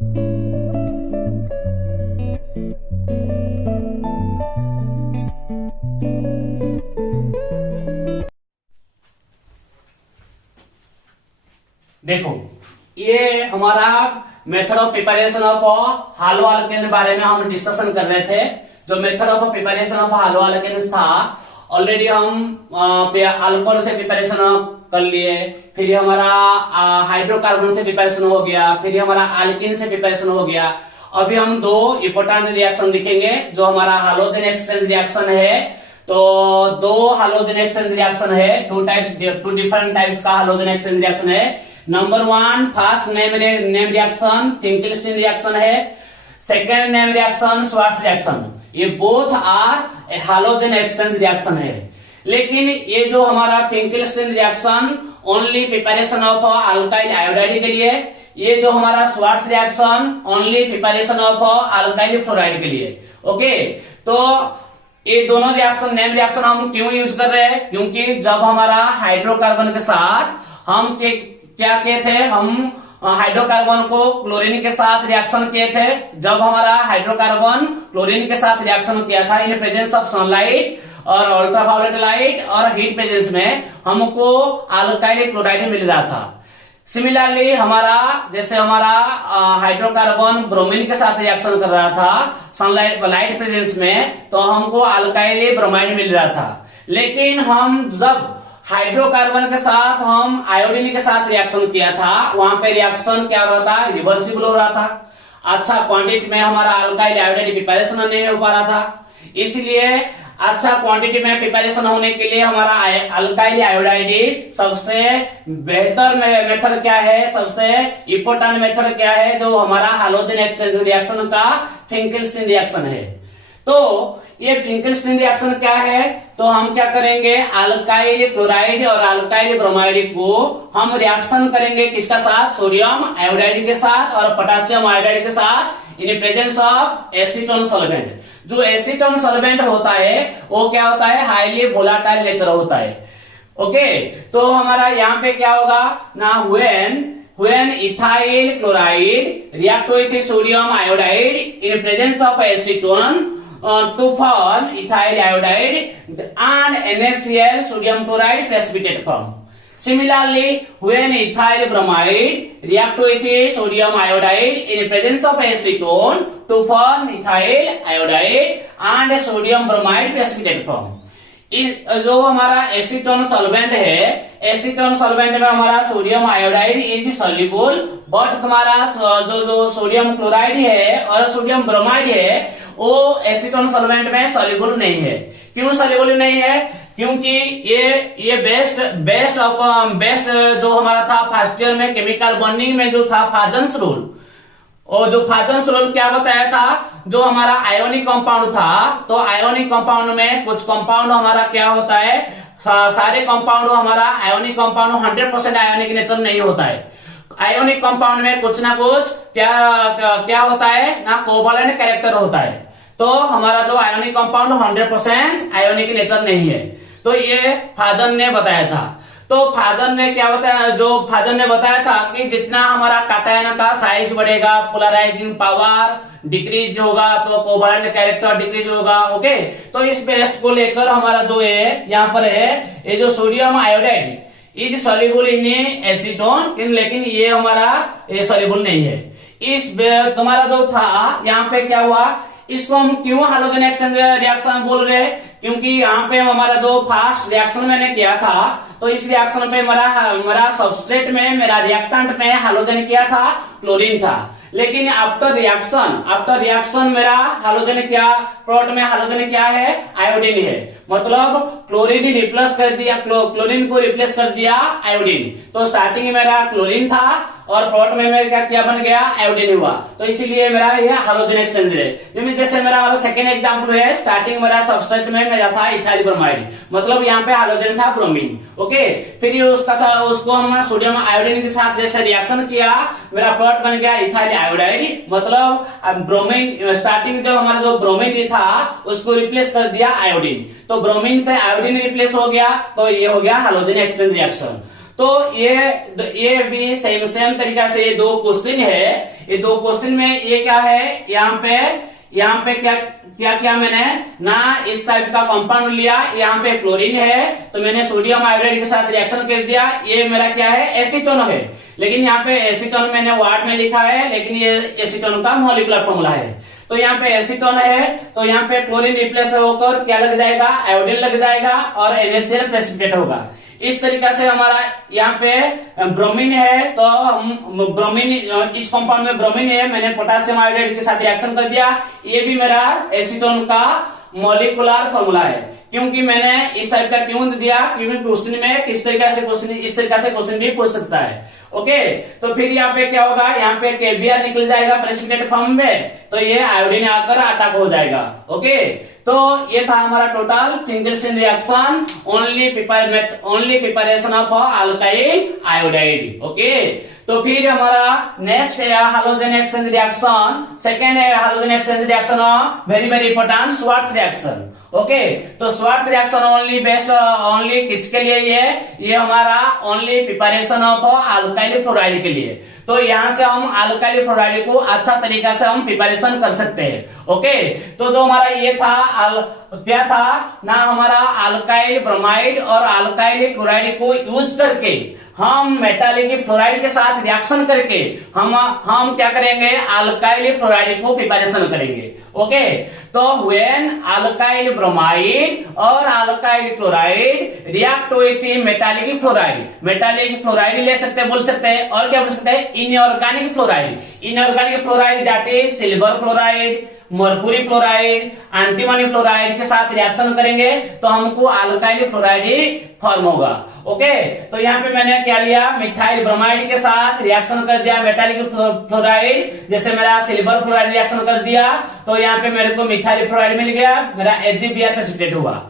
देखो, ये हमारा method of preparation of hello alkane के बारे में हम डिस्कशन कर रहे थे। जो method of preparation of hello alkane था, ऑलरेडी हम अल्कोहल से प्रिपरेशन कर लिए, फिर हमारा हाइड्रोकार्बन से प्रिपरेशन हो गया, फिर हमारा अल्कीन से प्रिपरेशन हो गया। अभी हम दो इंपोर्टेंट रिएक्शन लिखेंगे जो हमारा हालोजन एक्सचेंज रिएक्शन है। तो दो हालोजन एक्सचेंज रिएक्शन है, टू डिफरेंट टाइप्स का हालोजन एक्सचेंज रिएक्शन है। Number one, first name reaction Finkelstein reaction है। Second name reaction Swarts reaction. ये both are halogen exchange reaction है। लेकिन ये जो हमारा Finkelstein reaction only preparation of alkyl iodide के लिए, ये जो हमारा Swarts reaction only preparation of alkyl fluoride के लिए। ओके, तो ये दोनों रिएक्शन नेम रिएक्शन हम क्यों यूज कर रहे हैं? क्योंकि जब हमारा हाइड्रोकार्बन के साथ हम क्या किए थे, हम हाइड्रोकार्बन को क्लोरीन के साथ रिएक्शन किए थे। जब हमारा हाइड्रोकार्बन क्लोरीन के साथ रिएक्शन किया था इन प्रेजेंस ऑफ सनलाइट और अल्ट्रावायलेट लाइट और हीट प्रेजेंस में, हमको अल्काइल क्लोराइड मिल रहा था। सिमिलरली जैसे हमारा हाइड्रोकार्बन ब्रोमीन के साथ रिएक्शन कर रहा था सनलाइट लाइट प्रेजेंस में, तो हमको अल्काइल ब्रोमाइड मिल रहा था। लेकिन हम जब हाइड्रोकार्बन के साथ हम आयोडीन के साथ रिएक्शन किया था, वहां पे रिएक्शन क्या हो रहा था, रिवर्सिबल हो रहा था। अच्छा क्वांटिटी में हमारा अल्काइल आयोडाइड प्रिपरेशन नहीं हो पा रहा था। इसलिए अच्छा क्वांटिटी में प्रिपरेशन होने के लिए हमारा अल्काइल आयोडाइड सबसे बेहतर मेथड क्या है, सबसे इंपोर्टेंट मेथड क्या है, जो हमारा हालोजन एक्सचेंज रिएक्शन का फिंकेलस्टीन रिएक्शन है। तो ये फिंकेलस्टीन रिएक्शन क्या है? तो हम क्या करेंगे, अल्काइल क्लोराइड और अल्काइल ब्रोमाइड को हम रिएक्शन करेंगे किसका साथ, सोडियम आयोडाइड के साथ और पोटेशियम आयोडाइड के साथ in presence of acetone solvent. जो एसीटोन सॉल्वेंट होता है वो क्या होता है, हाईली वोलाटाइल नेचर होता है। ओके, तो हमारा यहाँ पे क्या होगा ना, when ethyl chloride react with sodium iodide in presence of acetone to form ethyl iodide and NaCl sodium chloride precipitate form. Similarly, when ethyl bromide react with sodium iodide in presence of acetone to form ethyl iodide and sodium bromide precipitate form. इस जो हमारा acetone solvent है, acetone solvent में हमारा sodium iodide is soluble, but तुम्हारा जो sodium chloride है और सोडियम ब्रोमाइड है वो एसीटोन सॉल्वेंट में सॉल्युबल नहीं है। क्यों सॉल्युबल नहीं है? क्योंकि ये बेस्ट जो हमारा था फर्स्ट ईयर में केमिकल बॉन्डिंग में जो था फाजन्स रूल, और जो फाजन्स रूल क्या बताया था, जो हमारा आयोनिक कंपाउंड था, तो आयोनिक कंपाउंड में कुछ कंपाउंड हमारा क्या होता है, सारे कंपाउंड हमारा आयोनिक कंपाउंड 100% आयोनिक नेचर नहीं होता है। आयोनिक कंपाउंड में कुछ ना कुछ क्या होता है ना, कोवलेंट कैरेक्टर होता है। तो हमारा जो आयोनिक कंपाउंड 100% आयोनिक नेचर नहीं है। तो ये फाजन ने बताया था। तो फाजन ने क्या बताया, जो फाजन ने बताया था कि जितना हमारा कैटायन का साइज बढ़ेगा, पोलराइजिंग पावर डिक्रीज होगा, तो कोवलेंट कैरेक्टर डिक्रीज होगा। ओके, तो इस बेस्ट को लेकर हमारा जो है यहाँ पर है, ये जो sodium iodide is soluble in acetone, लेकिन ये हमारा सॉल्युबल नहीं है। इस तुम्हारा जो था यहाँ पे क्या हुआ, इसको हम क्यों हालोजन एक्सचेंज रिएक्शन बोल रहे हैं? क्योंकि यहाँ पे हमारा जो फास्ट रिएक्शन मैंने किया था, तो इस रिएक्शन पे मेरा सबस्ट्रेट में, मेरा रिएक्टेंट में हालोजन किया था क्लोरीन था। लेकिन आफ्टर रिएक्शन मेरा हालोजन क्या, प्रोडक्ट में हालोजन क्या है, आयोडीन है। मतलब क्लोरीन रिप्लेस कर दिया, क्लोरीन को रिप्लेस कर दिया आयोडीन। तो स्टार्टिंग में मेरा क्लोरीन था और प्रोडक्ट में मेरा क्या बन गया, आयोडीन हुआ। तो इसीलिए मेरा यह हालोजन एक्सचेंज है। जैसे मेरा सेकेंड एग्जाम्पल है, स्टार्टिंग मेरा सबस्ट्रेट में मेरा था इथाइल ब्रोमाइड, मतलब यहाँ पे हालोजन था ब्रोमीन। ओके, फिर उसको हम सोडियम आयोडीन के साथ जैसे रिएक्शन किया, मेरा प्रोडक्ट बन गया इथाइल आयोडाइड। मतलब ब्रोमीन, स्टार्टिंग जो हमारा जो ब्रोमीन था उसको रिप्लेस कर दिया आयोडीन, तो ब्रोमीन से आयोडीन रिप्लेस हो गया, तो ये हो गया हालोजन एक्सचेंज रिएक्शन। तो ये भी सेम तरीका से ये दो क्वेश्चन है, ये दो क्वेश्चन में ये क्या है, यहाँ पे क्या किया मैंने ना, इस टाइप का कंपाउंड लिया, यहाँ पे क्लोरीन है तो मैंने सोडियम आयोडाइड के साथ रिएक्शन कर दिया, ये मेरा क्या है, एसीटोन है। लेकिन यहाँ पे एसीटोन मैंने वाट में लिखा है, लेकिन ये एसीटोन का मॉलिक्यूलर फॉर्मूला है। तो यहाँ पे एसीटोन है तो यहाँ पे क्लोरीन रिप्लेस होकर क्या लग जाएगा, आयोडीन लग जाएगा और NaCl प्रेसिपिटेट होगा। इस तरीके से हमारा यहाँ पे ब्रोमीन है तो हम ब्रोमीन, इस कंपाउंड में ब्रोमीन है, मैंने पोटेशियम आयोडाइड के साथ रिएक्शन कर दिया, ये भी मेरा एसीटोन का मॉलिक्यूलर फॉर्मूला है। क्योंकि मैंने इस टाइप का क्यों दिया, क्योंकि क्वेश्चन में इस तरीके से क्वेश्चन भी पूछ सकता है। ओके, तो फिर यहाँ पे क्या होगा, यहाँ पे KBr निकल जाएगा प्रेसिपिटेट फॉर्म में, तो ये आयोडीन आकर अटैक हो जाएगा। ओके, तो ये था हमारा total Finkelstein reaction, only preparation of alkyl iodide. Okay, तो फिर हमारा नेक्स्ट है हाइड्रोजन एक्सचेंज रिएक्शन, सेकेंड है hydrogen exchange reaction, very important, Swarts reaction. Okay, तो श्वार्ट्ज रिएक्शन ओनली किसके लिए, ये हमारा only preparation of alkyl fluoride के लिए। तो यहाँ से हम अल्काइल फ्लोराइड को अच्छा तरीका से हम प्रिपरेशन कर सकते हैं। ओके, तो जो हमारा ये था क्या था ना, हमारा अल्काइल ब्रोमाइड और अल्काइल क्लोराइड को यूज करके हम मेटालिक फ्लोराइड के साथ रिएक्शन करके हम क्या करेंगे, अल्काइल फ्लोराइड को प्रिपरेशन करेंगे। ओके, तो व्हेन अल्काइल ब्रोमाइड और alkyl chloride react with metallic fluoride ले सकते हैं, बोल सकते हैं, और क्या बोल सकते हैं, inorganic fluoride that is silver fluoride, Mercury fluoride, antimony fluoride के साथ रिएक्शन करेंगे तो हमको अल्काइल फ्लोराइड फॉर्म होगा। ओके, तो यहाँ पे मैंने क्या लिया, मिथाइल ब्रोमाइड के साथ रिएक्शन कर दिया मेटालिक फ्लोराइड, जैसे मेरा सिल्वर फ्लोराइड रिएक्शन कर दिया तो यहाँ पे मेरे को मिथाइल फ्लोराइड मिल गया, मेरा HgBr प्रेसिपिटेट हुआ।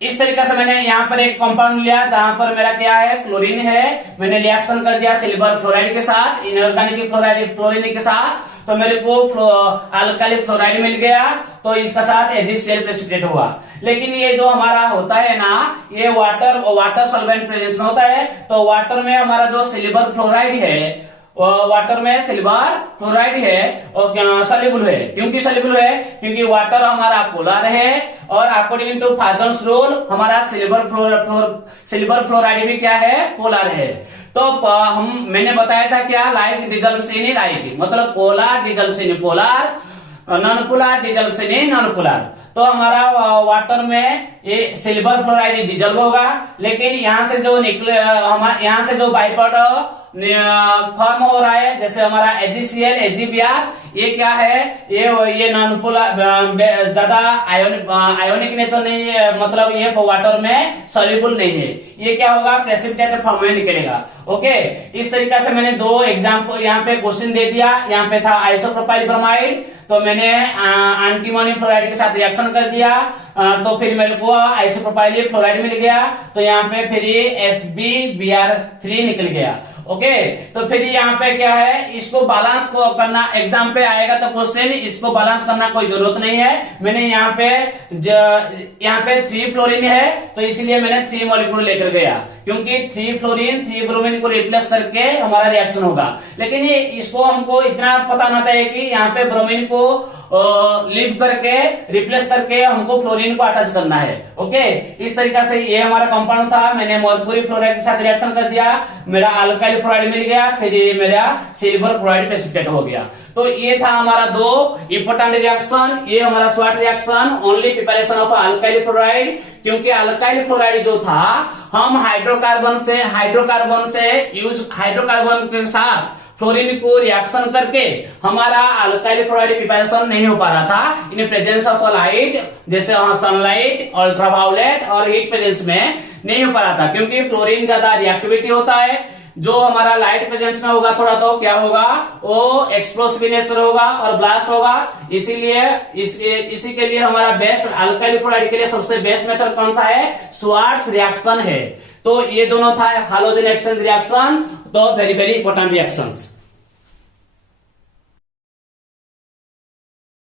इस तरीके से मैंने यहाँ पर एक कंपाउंड लिया जहां पर मेरा क्या है, क्लोरीन है, मैंने रिएक्शन कर दिया सिल्वर फ्लोराइड के साथ, इनऑर्गेनिक फ्लोरीन के साथ, तो मेरे को अल्काइल फ्लोराइड मिल गया, तो इसका साथ HgCl प्रेसिपिटेट हुआ। लेकिन ये जो हमारा होता है ना, ये वाटर सॉल्वेंट प्रेजेंस में होता है, तो वाटर में हमारा जो सिल्वर फ्लोराइड है, वाटर में सिल्वर फ्लोराइड है और सॉल्युबल है। क्योंकि सॉल्युबल है, क्योंकि वाटर हमारा पोलर है और अकॉर्डिंग टू फाजन्स रूल हमारा सिल्वर फ्लोराइड भी क्या है, पोलर है। तो मैंने बताया था क्या, लाइक डिजल्व्स इन लाइक, मतलब polar dissolves in polar, non polar dissolves in non polar. तो हमारा वाटर में ये सिल्वर फ्लोराइड डिजल्व होगा, लेकिन यहाँ से जो यहाँ से जो बाई प्रोडक्ट फॉर्म हो रहा है, जैसे हमारा HgCl, HgBr, ये क्या है, ये नॉन पोलर, ज्यादा आयोनिक नेचर नहीं है, मतलब ये वाटर में सॉल्युबल नहीं है, ये क्या होगा, प्रेसिपिटेट फॉर्म में निकलेगा। ओके, इस तरीके से मैंने दो एग्जाम्पल यहाँ पे क्वेश्चन दे दिया। यहाँ पे था आइसोप्रोपाइल ब्रोमाइड, तो मैंने एंटीमनी फ्लोराइड के साथ रिएक्शन कर दिया, तो फिर मेरे को आइसोप्रोपाइल फ्लोराइड मिल गया, तो यहाँ पे फिर SbBr3 निकल गया। ओके, तो फिर यहाँ पे क्या है, इसको बैलेंस को करना, एग्जाम पे आएगा तो क्वेश्चन, इसको बैलेंस करना कोई जरूरत नहीं है। मैंने यहाँ पे 3 फ्लोरीन है तो इसलिए मैंने 3 मॉलिक्यूल लेकर गया, क्योंकि 3 फ्लोरीन 3 ब्रोमीन को रिप्लेस करके हमारा रिएक्शन होगा। लेकिन ये इसको हमको इतना पता होना चाहिए कि यहाँ पे ब्रोमीन को लीव करके रिप्लेस करके हमको फ्लोरीन को अटैच करना है। ओके, इस तरीके से ये हमारा कंपाउंड था, मैंने मर्कुरी फ्लोराइड के साथ रिएक्शन कर दिया, मेरा अल्काइल फ्लोराइड मिल गया, फिर ये मेरा सिल्वर फ्लोराइड प्रेसिपिटेट हो गया। तो ये था हमारा 2 इंपोर्टेंट रिएक्शन, ये हमारा Swarts reaction, only preparation of alkyl fluoride. क्योंकि अल्काइल फ्लोराइड जो था, हम हाइड्रोकार्बन के साथ फ्लोरीन को रिएक्शन करके हमारा अल्काइल फ्लोराइड प्रिपरेशन नहीं हो पा रहा था इन प्रेजेंस ऑफ लाइट, जैसे सनलाइट, अल्ट्रावायोलेट और हीट प्रेजेंस में नहीं हो पा रहा था, क्योंकि फ्लोरीन ज्यादा रिएक्टिविटी होता है। जो हमारा लाइट प्रेजेंस में होगा थोड़ा, तो क्या होगा, वो एक्सप्लोसिव नेचर होगा और ब्लास्ट होगा। इसीलिए इसी के लिए हमारा बेस्ट अल्काइल फ्लोराइड के लिए सबसे बेस्ट मेथड कौन सा है, श्वार्ट्ज रिएक्शन है। तो ये दोनों था हाइड्रोजन एक्सचेंज रिएक्शन, तो वेरी इंपॉर्टेंट रिएक्शंस।